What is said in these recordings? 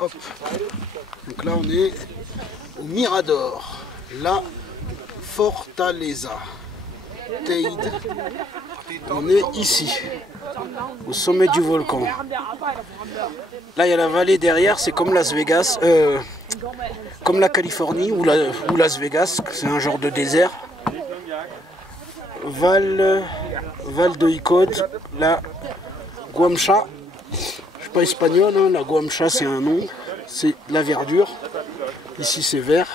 Hop. Donc là on est au Mirador, la Fortaleza. Teide. On est ici, au sommet du volcan. Là il y a la vallée derrière, c'est comme Las Vegas, comme la Californie ou Las Vegas, c'est un genre de désert. Val de Icod, la Guamcha. Je suis pas espagnol, hein, la Guamcha c'est un nom, c'est la verdure. Ici c'est vert.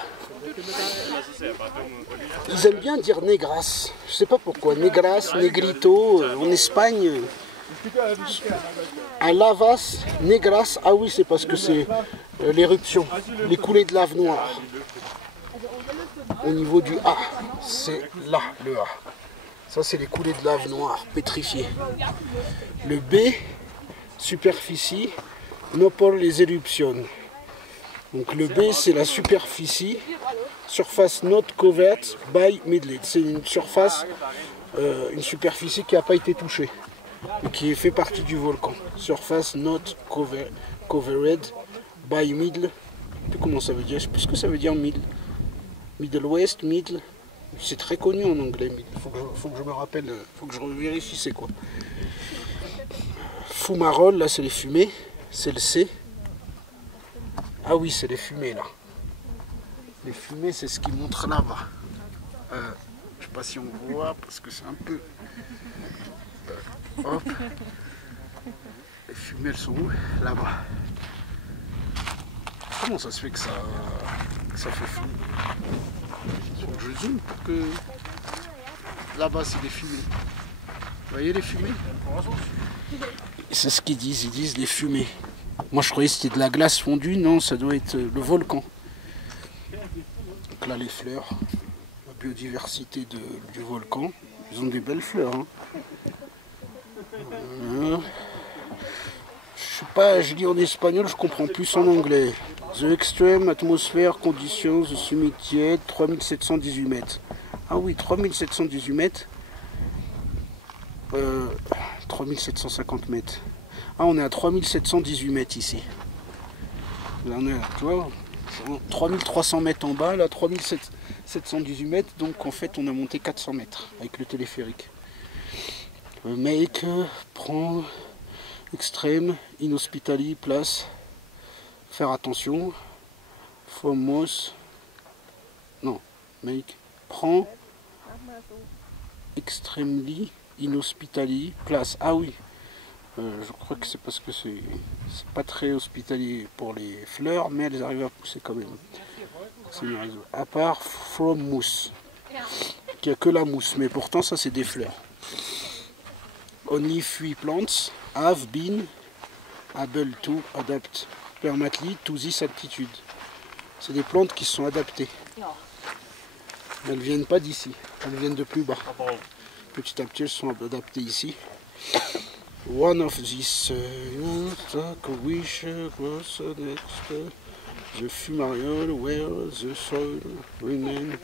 Ils aiment bien dire negras, je sais pas pourquoi, negras, negrito, en Espagne. À Lavas, negras, ah oui c'est parce que c'est l'éruption, les coulées de lave noire. Au niveau du A, c'est là le A. Ça c'est les coulées de lave noire, pétrifiées. Le B, superficie, no por les éruptions. Donc le B c'est la superficie, surface not covered by midlet. C'est une surface, une superficie qui n'a pas été touchée, et qui fait partie du volcan. Surface not covered by middle. Je sais plus comment ça veut dire, je sais plus ce que ça veut dire middle. Middle West, middle. C'est très connu en anglais, mais faut que je me rappelle, faut que je vérifie c'est quoi. Fumarole, là c'est les fumées, c'est le C. Ah oui, c'est les fumées là. Les fumées, c'est ce qui montre là-bas. Je sais pas si on voit, parce que c'est un peu... hop. Les fumées, elles sont où? Là-bas. Comment ça se fait que ça fait fou? Il faut que je zoome pour que... Là-bas, c'est des fumées. Vous voyez les fumées? C'est ce qu'ils disent les fumées. Moi, je croyais que c'était de la glace fondue. Non, ça doit être le volcan. Donc là, les fleurs. La biodiversité du volcan. Ils ont des belles fleurs. Hein. Je sais pas, je lis en espagnol, je comprends plus en anglais. The extreme atmosphere conditions, the summit 3718 mètres. Ah oui, 3718 mètres. 3750 mètres. Ah, on est à 3718 mètres ici. Là, on est, tu vois, 3300 mètres en bas, là, 3718 mètres. Donc, en fait, on a monté 400 mètres avec le téléphérique. Make, prend, extrême, inhospitalier, place. Faire attention. Fomos. Non, make, prend, extremely, inhospitalier, place. Ah oui. Je crois que c'est parce que c'est pas très hospitalier pour les fleurs, mais elles arrivent à pousser quand même. C'est une raison. À part from mousse, qui a que la mousse, mais pourtant ça c'est des fleurs. Only few plants have been able to adapt permanently to this altitude. C'est des plantes qui se sont adaptées. Elles ne viennent pas d'ici, elles viennent de plus bas. Petit à petit elles sont adaptées ici. One of these wish was next the fumariole where the soil remained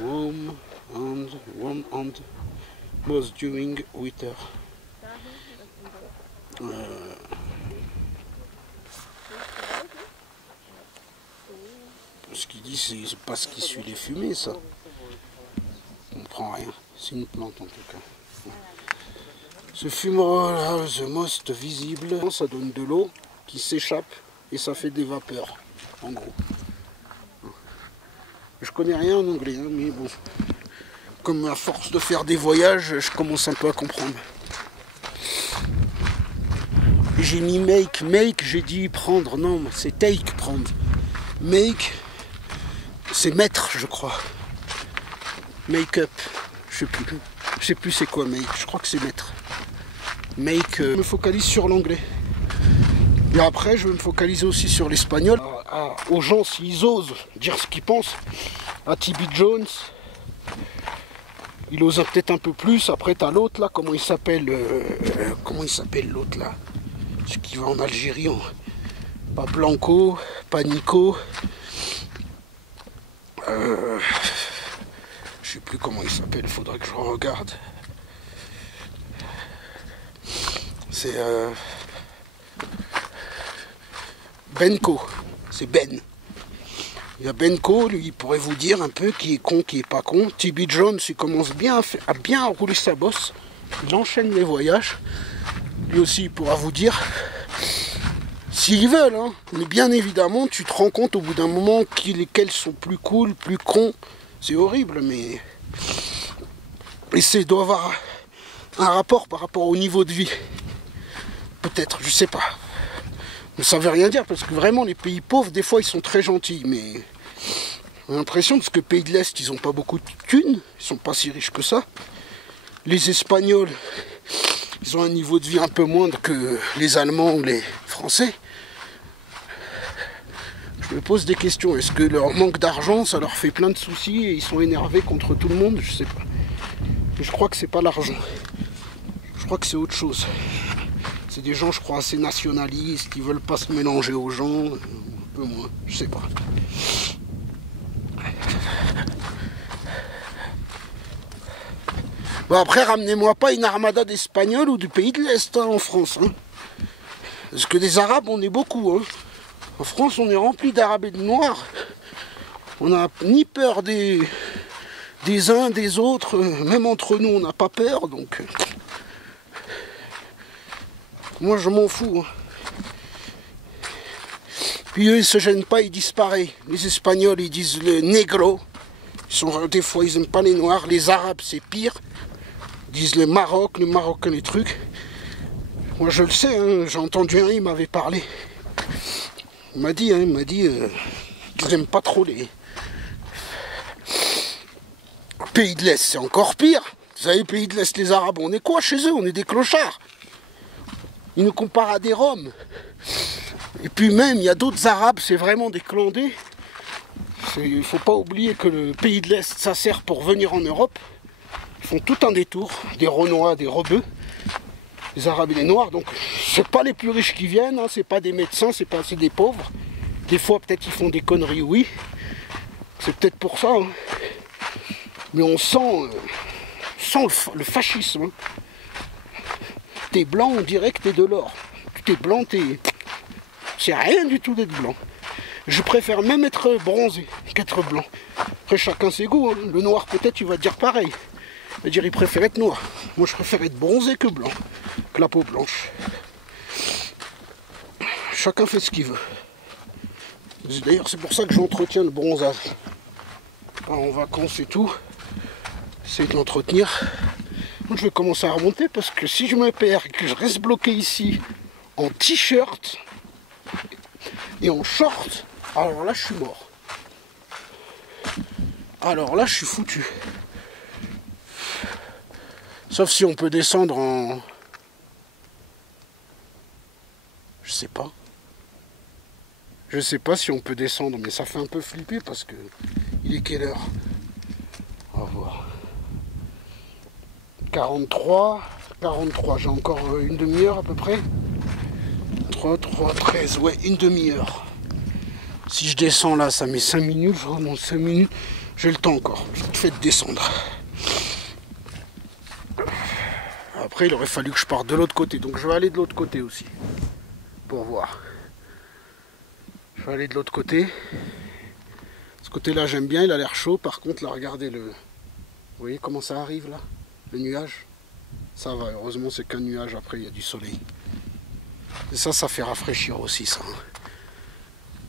warm and most during winter. Ce qu'il dit, c'est pas ce qui suit les fumées, ça. On ne comprend rien. C'est une plante en tout cas. Ce fumerole the most visible, ça donne de l'eau qui s'échappe et ça fait des vapeurs, en gros. Je connais rien en anglais, hein, mais bon, comme à force de faire des voyages, je commence un peu à comprendre. J'ai mis make, j'ai dit prendre, non, c'est take, prendre. Make, c'est mettre, je crois. Make up, je sais plus c'est quoi make, je crois que c'est mettre. Make, je me focalise sur l'anglais. Et après, je vais me focaliser aussi sur l'espagnol. Aux gens, s'ils osent dire ce qu'ils pensent, à TB Jones, il ose peut-être un peu plus. Après, t'as l'autre là, comment il s'appelle l'autre là, ce qui va en Algérie, pas Blanco, pas Nico. Je sais plus comment il s'appelle, il faudrait que je regarde. C'est Benko, c'est Ben. Il y a Benko, lui, il pourrait vous dire un peu qui est con, qui est pas con. TB Jones, il commence à bien rouler sa bosse. Il enchaîne les voyages. Lui aussi, il pourra vous dire, s'ils veulent, hein. Mais bien évidemment, tu te rends compte au bout d'un moment lesquels sont plus cool, plus cons. C'est horrible, mais... Et c'est doit avoir un rapport par rapport au niveau de vie. Peut-être, je sais pas. Mais ça veut rien dire, parce que vraiment, les pays pauvres, des fois, ils sont très gentils, mais... J'ai l'impression que les pays de l'Est, ils ont pas beaucoup de thunes, ils sont pas si riches que ça. Les Espagnols, ils ont un niveau de vie un peu moindre que les Allemands ou les Français. Je me pose des questions, est-ce que leur manque d'argent, ça leur fait plein de soucis et ils sont énervés contre tout le monde? Je sais pas. Mais je crois que c'est pas l'argent. Je crois que c'est autre chose. C'est des gens, je crois, assez nationalistes, qui veulent pas se mélanger aux gens, un peu moins, je sais pas. Bon, après, ramenez-moi pas une armada d'Espagnols ou du pays de l'Est hein, en France. Hein. Parce que des Arabes, on est beaucoup. Hein. En France, on est rempli d'Arabes et de Noirs. On n'a ni peur des uns, des autres. Même entre nous, on n'a pas peur. Donc, moi, je m'en fous. Hein. Puis eux, ils se gênent pas, ils disent pareil. Les Espagnols, ils disent le negro. Des fois, ils n'aiment pas les Noirs. Les Arabes, c'est pire. Ils disent le Marocain, les trucs. Moi, je le sais, hein, j'ai entendu un, il m'avait parlé. Il m'a dit qu'ils n'aiment pas trop les pays de l'Est. C'est encore pire. Vous savez, pays de l'Est, les Arabes, on est quoi chez eux? On est des clochards. Ils nous comparent à des Roms. Et puis même, il y a d'autres Arabes, c'est vraiment des clandés. Il ne faut pas oublier que le pays de l'Est, ça sert pour venir en Europe. Ils font tout un détour, des Renois, des Rebeux, les Arabes et les Noirs. Donc, c'est pas les plus riches qui viennent, hein, c'est pas des médecins, c'est des pauvres. Des fois, peut-être ils font des conneries, oui. C'est peut-être pour ça. Hein. Mais on sent le fascisme. Hein. T'es blanc, on dirait que t'es de l'or. T'es blanc, c'est rien du tout d'être blanc. Je préfère même être bronzé qu'être blanc. Après, chacun ses goûts. Hein. Le noir, peut-être, il va dire pareil. Il va dire, il préfère être noir. Moi, je préfère être bronzé que blanc. Que la peau blanche. Chacun fait ce qu'il veut. D'ailleurs, c'est pour ça que j'entretiens le bronzage. En vacances et tout, j'essaie de l'entretenir. Moi, je vais commencer à remonter parce que si je me perds et que je reste bloqué ici en t-shirt et en short, alors là, je suis mort. Alors là, je suis foutu. Sauf si on peut descendre en... Je sais pas. Je sais pas si on peut descendre, mais ça fait un peu flipper parce que... Il est quelle heure? On va voir. 43, j'ai encore une demi-heure à peu près. 3, 13, ouais, une demi-heure. Si je descends là, ça met 5 minutes, je remonte 5 minutes. J'ai le temps encore, je te fais descendre. Après, il aurait fallu que je parte de l'autre côté, donc je vais aller de l'autre côté aussi. Pour voir. Je vais aller de l'autre côté. Ce côté-là, j'aime bien, il a l'air chaud. Par contre, là, regardez le... Vous voyez comment ça arrive, là? Le nuage? Ça va, heureusement, c'est qu'un nuage. Après, il y a du soleil. Et ça fait rafraîchir aussi, ça. Hein.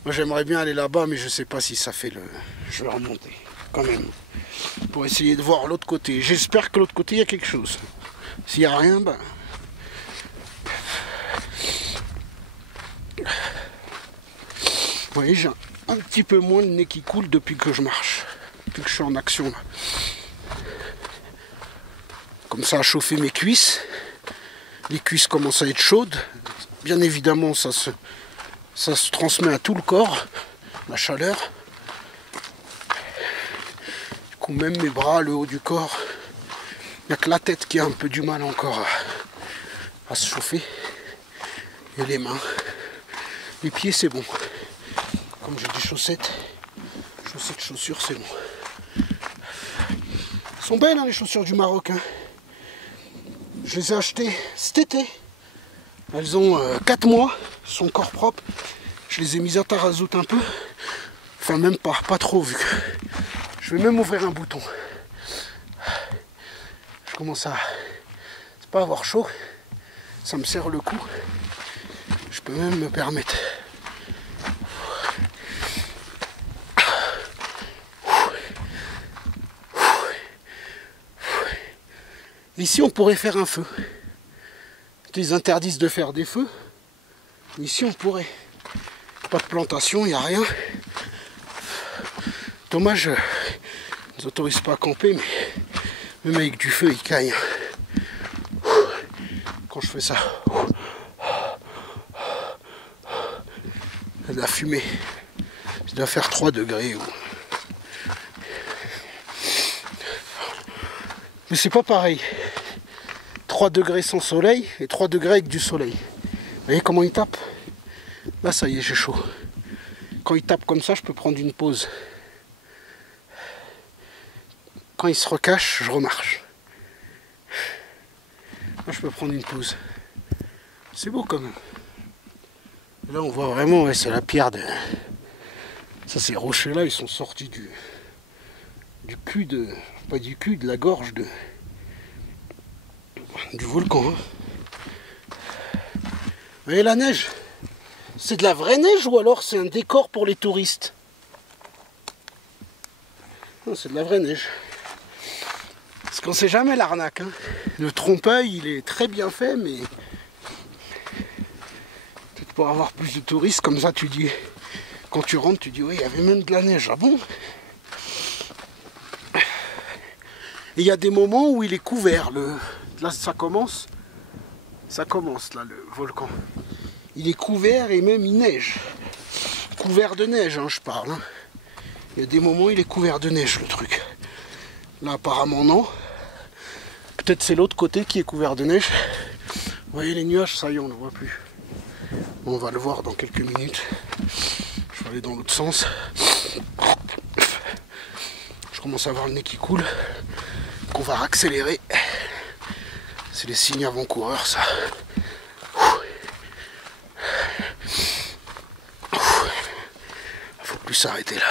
Moi, j'aimerais bien aller là-bas, mais je sais pas si ça fait le... Je vais remonter, quand même. Pour essayer de voir l'autre côté. J'espère que l'autre côté, il y a quelque chose. S'il n'y a rien, ben... Vous voyez, j'ai un petit peu moins le nez qui coule depuis que je marche. Depuis que je suis en action, là. Comme ça a chauffé mes cuisses. Les cuisses commencent à être chaudes. Bien évidemment, ça se transmet à tout le corps, la chaleur. Du coup, même mes bras, le haut du corps, il n'y a que la tête qui a un peu du mal encore à se chauffer. Et les mains. Les pieds, c'est bon. Comme j'ai des chaussettes, chaussures, c'est bon. Elles sont belles, hein, les chaussures du Maroc. Hein. Je les ai achetées cet été. Elles ont 4 mois, elles sont encore propres. Je les ai mis à tarazout un peu. Enfin même pas trop vu que je vais même ouvrir un bouton. Je commence à pas avoir chaud. Ça me serre le cou. Je peux même me permettre. Ici on pourrait faire un feu. Ils interdisent de faire des feux. Ici on pourrait. Pas de plantation, il n'y a rien. Dommage, ils nous autorisent pas à camper, mais même avec du feu, ils caillent. Quand je fais ça, il y a de la fumée. Ça doit faire 3 degrés. Mais c'est pas pareil. 3 degrés sans soleil et 3 degrés avec du soleil. Vous voyez comment il tape? Là, ça y est, j'ai chaud. Quand il tape comme ça, je peux prendre une pause. Quand il se recache, je remarche. Là, je peux prendre une pause. C'est beau quand même. Là, on voit vraiment, ouais, c'est la pierre de... Ça, ces rochers-là, ils sont sortis du cul de... Pas du cul, de la gorge du volcan. Hein. Vous voyez la neige? C'est de la vraie neige ou alors c'est un décor pour les touristes? Non, c'est de la vraie neige. Parce qu'on sait jamais l'arnaque. Hein. Le trompe-l'œil, il est très bien fait, mais peut-être pour avoir plus de touristes, comme ça tu dis, quand tu rentres, tu dis oui, il y avait même de la neige. Ah bon? Et il y a des moments où il est couvert. Là, ça commence là, le volcan. Il est couvert et même il neige. Couvert de neige, hein, je parle. Hein. Il y a des moments où il est couvert de neige, le truc. Là, apparemment, non. Peut-être c'est l'autre côté qui est couvert de neige. Vous voyez les nuages, ça y est, on ne le voit plus. On va le voir dans quelques minutes. Je vais aller dans l'autre sens. Je commence à avoir le nez qui coule. On va accélérer. C'est les signes avant-coureurs, ça. Faut plus s'arrêter là.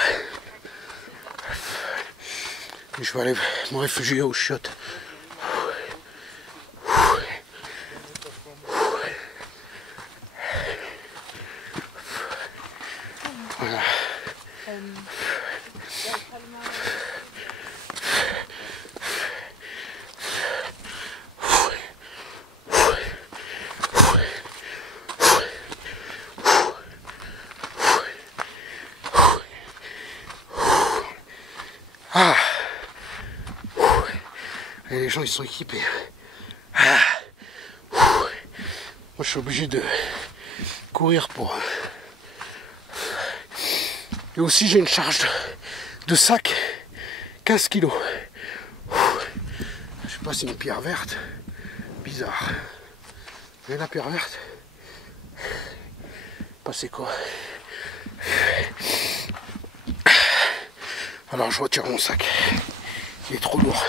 Et je vais aller me réfugier aux chiottes. Voilà. Ah. Et les gens ils sont équipés. Ah. Moi je suis obligé de courir pour. Et aussi j'ai une charge de sac 15 kg. Je sais pas si c'est une pierre verte. Bizarre. Vous voyez la pierre verte? Pas c'est quoi? Alors je retire mon sac. Il est trop lourd.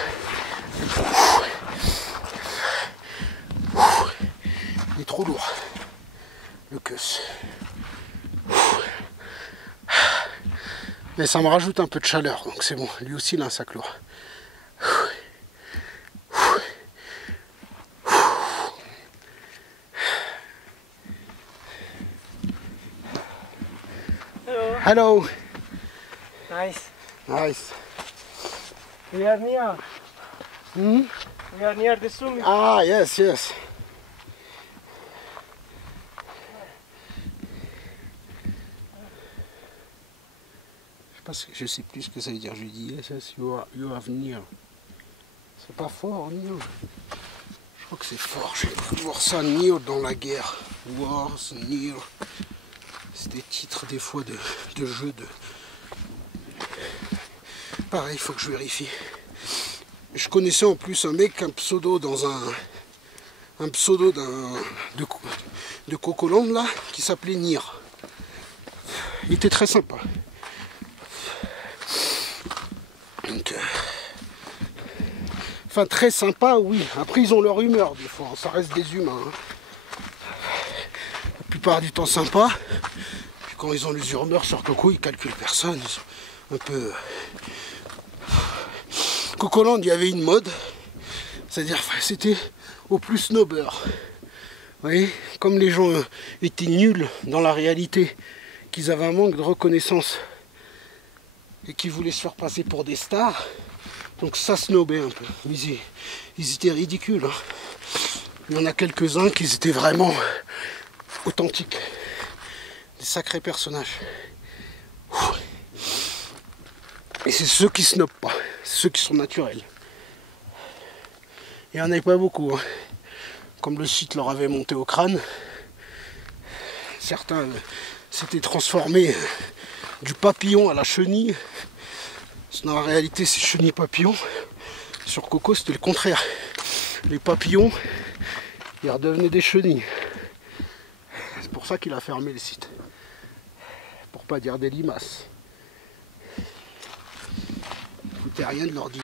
Il est trop lourd. Le queus. Mais ça me rajoute un peu de chaleur, donc c'est bon. Lui aussi il a un sac lourd. Hello. Hello. Nice. Nice. We are near. Hmm? We are near the summit. Ah, yes, yes. Je sais plus ce que ça veut dire. Je lui dis yes, yes, you have near. C'est pas fort, near. Je crois que c'est fort. J'ai pu voir ça near dans la guerre. Wars, near. C'est des titres des fois de jeux de. Pareil, il faut que je vérifie. Je connaissais en plus un mec, un pseudo dans un pseudo de Cocoland là, qui s'appelait Nir. Il était très sympa. Donc, enfin très sympa, oui. Après ils ont leur humeur des fois, ça reste des humains. Hein. La plupart du temps sympa. Puis quand ils ont l'usurmeur sur Coco, ils calculent personne. Ils sont un peu... Cocoland, il y avait une mode, c'est-à-dire c'était au plus snobber. Vous voyez, comme les gens étaient nuls dans la réalité, qu'ils avaient un manque de reconnaissance et qu'ils voulaient se faire passer pour des stars, donc ça snobait un peu. Ils étaient ridicules. Hein. Il y en a quelques-uns qui étaient vraiment authentiques. Des sacrés personnages. Et c'est ceux qui snobent pas, c'est ceux qui sont naturels. Il n'y en avait pas beaucoup. Hein. Comme le site leur avait monté au crâne, certains s'étaient transformés du papillon à la chenille. Dans la réalité, c'est chenille papillon. Sur Coco, c'était le contraire. Les papillons, ils redevenaient des chenilles. C'est pour ça qu'il a fermé le site. Pour pas dire des limaces. Il ne coûtait rien de leur dire.